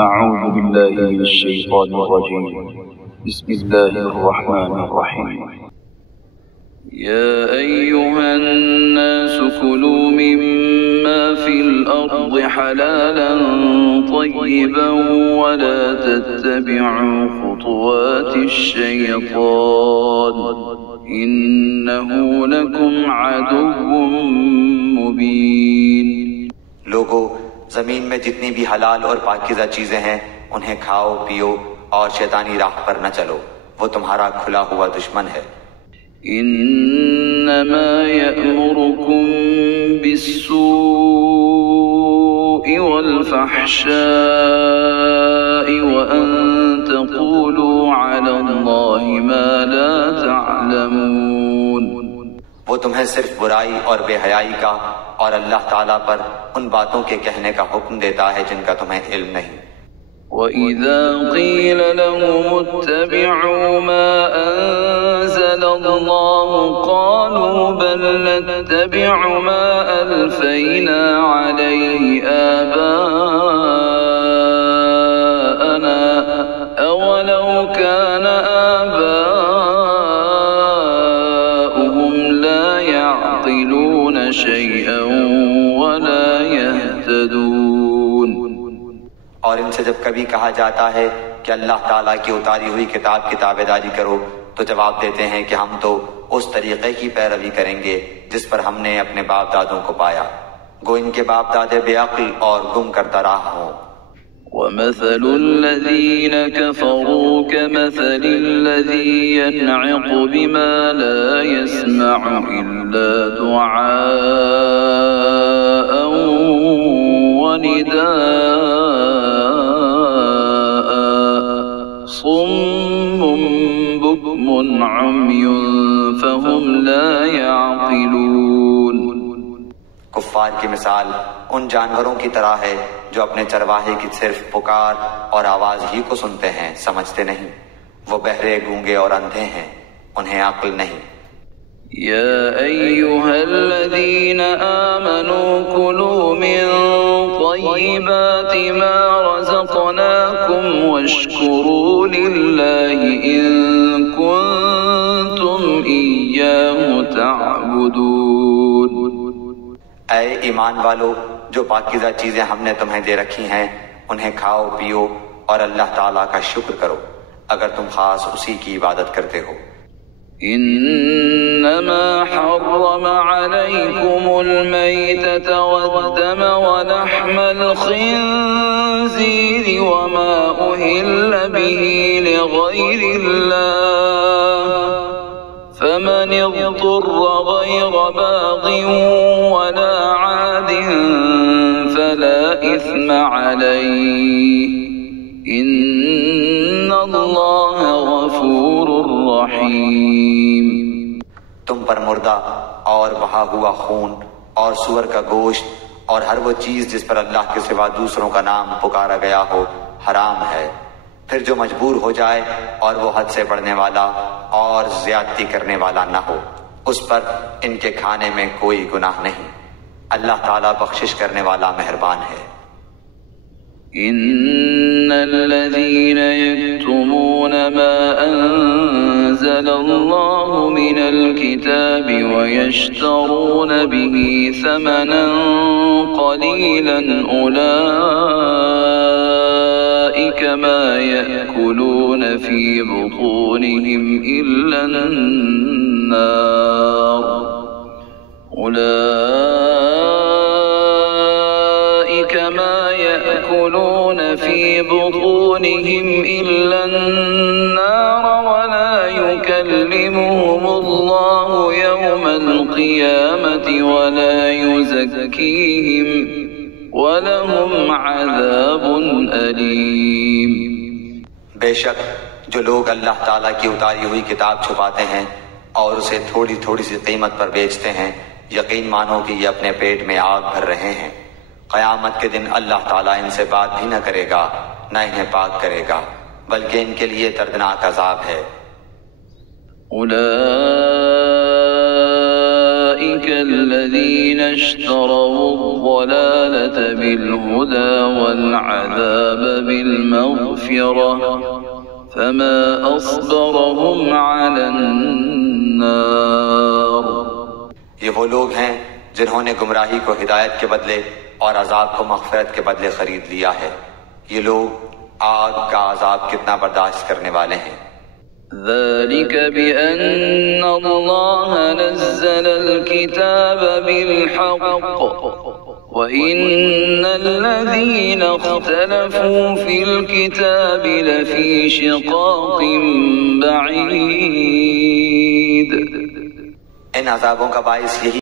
أعوذ بالله من الشيطان الرجيم. بسم الله الرحمن الرحيم. يا أيها الناس كلوا مما في الأرض حلالا طيبا ولا تتبعوا خطوات الشيطان إنه لكم عدو مبين. لوگو، زمین میں جتنی بھی حلال اور پاکیزہ چیزیں ہیں انہیں کھاؤ پیو اور شیطانی راہ پر نہ چلو، وہ تمہارا کھلا ہوا دشمن ہے۔ إنما يأمركم بالسوء والفحشاء وأن تقولوا على الله ما لا تعلمون. وہ تمہیں صرف برائی اور بے حیائی کا اور اللہ تعالیٰ پر ان باتوں کے کہنے کا حکم دیتا ہے جن کا تمہیں علم نہیں۔ وَإِذَا قِيلَ لَهُمُ اتَّبِعُوا مَا أَنزَلَ اللَّهُ قَالُوا بَلْ نَتَّبِعُ مَا أَلْفَيْنَا عَلَيْهِ آبَاءَنَا أَوَلَوْ كَانَ آبَاؤُهُمْ لَا يَعْقِلُونَ شَيْئًا وَلَا يَهْتَدُونَ. اور ان سے جب کبھی کہا جاتا ہے کہ اللہ تعالیٰ کی اتاری ہوئی کتاب کی تابعداری کرو تو جواب دیتے ہیں کہ ہم تو اس طریقے کی پیروی کریں گے جس پر ہم نے اپنے باپ دادوں کو پایا، گو ان کے باپ دادے بے عقل اور گم کردہ راہ ہوں۔ وَمَثَلُ الَّذِينَ كَفَرُوا كَمَثَلِ الَّذِي يَنْعِقُ بِمَا لَا يَسْمَعُ إِلَّا دُعَاءً وَنِدَاءً صُمٌّ بُكْمٌ عُمْيٌ فَهُمْ لَا يَعْقِلُونَ. کفار کی مثال ان جانوروں کی طرح ہے جو اپنے چرواہے کی صرف پکار اور آواز ہی کو سنتے ہیں، سمجھتے نہیں۔ وہ بہرے، گونگے اور اندھے ہیں، انہیں عقل نہیں۔ يا أيها الذين آمنوا كلوا من طيبات ما رزقناكم واشكروا لله إن كنتم إياه تعبدون. اے ایمان والو، جو پاکیزہ چیزیں ہم نے تمہیں دے رکھی ہیں انہیں کھاؤ پیو اور اللہ تعالیٰ کا شکر کرو اگر تم خاص اسی کی عبادت کرتے ہو۔ إنما حرم عليكم الميتة والدم ولحم الخنزير وما أهل به لغير الله فمن اضطر غير باغ ولا عاد فلا إثم عليه إن الله غفور رحيم. تم پر مردہ اور بہا ہوا خون اور سور کا گوشت اور ہر وہ چیز جس پر اللہ کے سوا دوسروں کا نام پکارا گیا ہو حرام ہے، پھر جو مجبور ہو جائے اور وہ حد سے بڑھنے والا اور زیادتی کرنے والا نہ ہو، اس پر ان کے کھانے میں کوئی گناہ نہیں، اللہ تعالیٰ بخشش کرنے والا مہربان ہے۔ إن الذين يكتمون ما أنزل الله من الكتاب ويشترون به ثمنا قليلا أولئك ما يأكلون في بطونهم إلا النار في بطونهم إلا النار ولا يكلمهم الله يوم القيامة ولا يزكيهم ولهم عذاب أليم. بے شک جو لوگ اللہ تعالیٰ کی اتاری ہوئی کتاب چھپاتے ہیں اور اسے تھوڑی تھوڑی سی قیمت پر بیچتے ہیں، یقین مانو کہ یہ اپنے پیٹ میں آگ بھر رہے ہیں۔ قیامت کے دن اللہ تعالیٰ ان سے بات بھی نہ کرے گا، نہ انہیں پاک کرے گا، بلکہ ان کے لیے دردناک عذاب ہے۔ أولئك الذين اشتروا الضلالة بالهدى والعذاب بالمغفرة فما أصبرهم على النار. یہ وہ لوگ ہیں جنہوں نے گمراہی کو ہدایت کے بدلے اور عذاب کو مغفرت کے بدلے خرید لیا ہے. یہ لوگ آگ کا عذاب کتنا برداشت کرنے والے ہیں. ذلك بأن الله نزل الكتاب بالحق وإن الذين اختلفوا في الكتاب لفي شقاق بعيد. ان عذابوں کا باعث یہی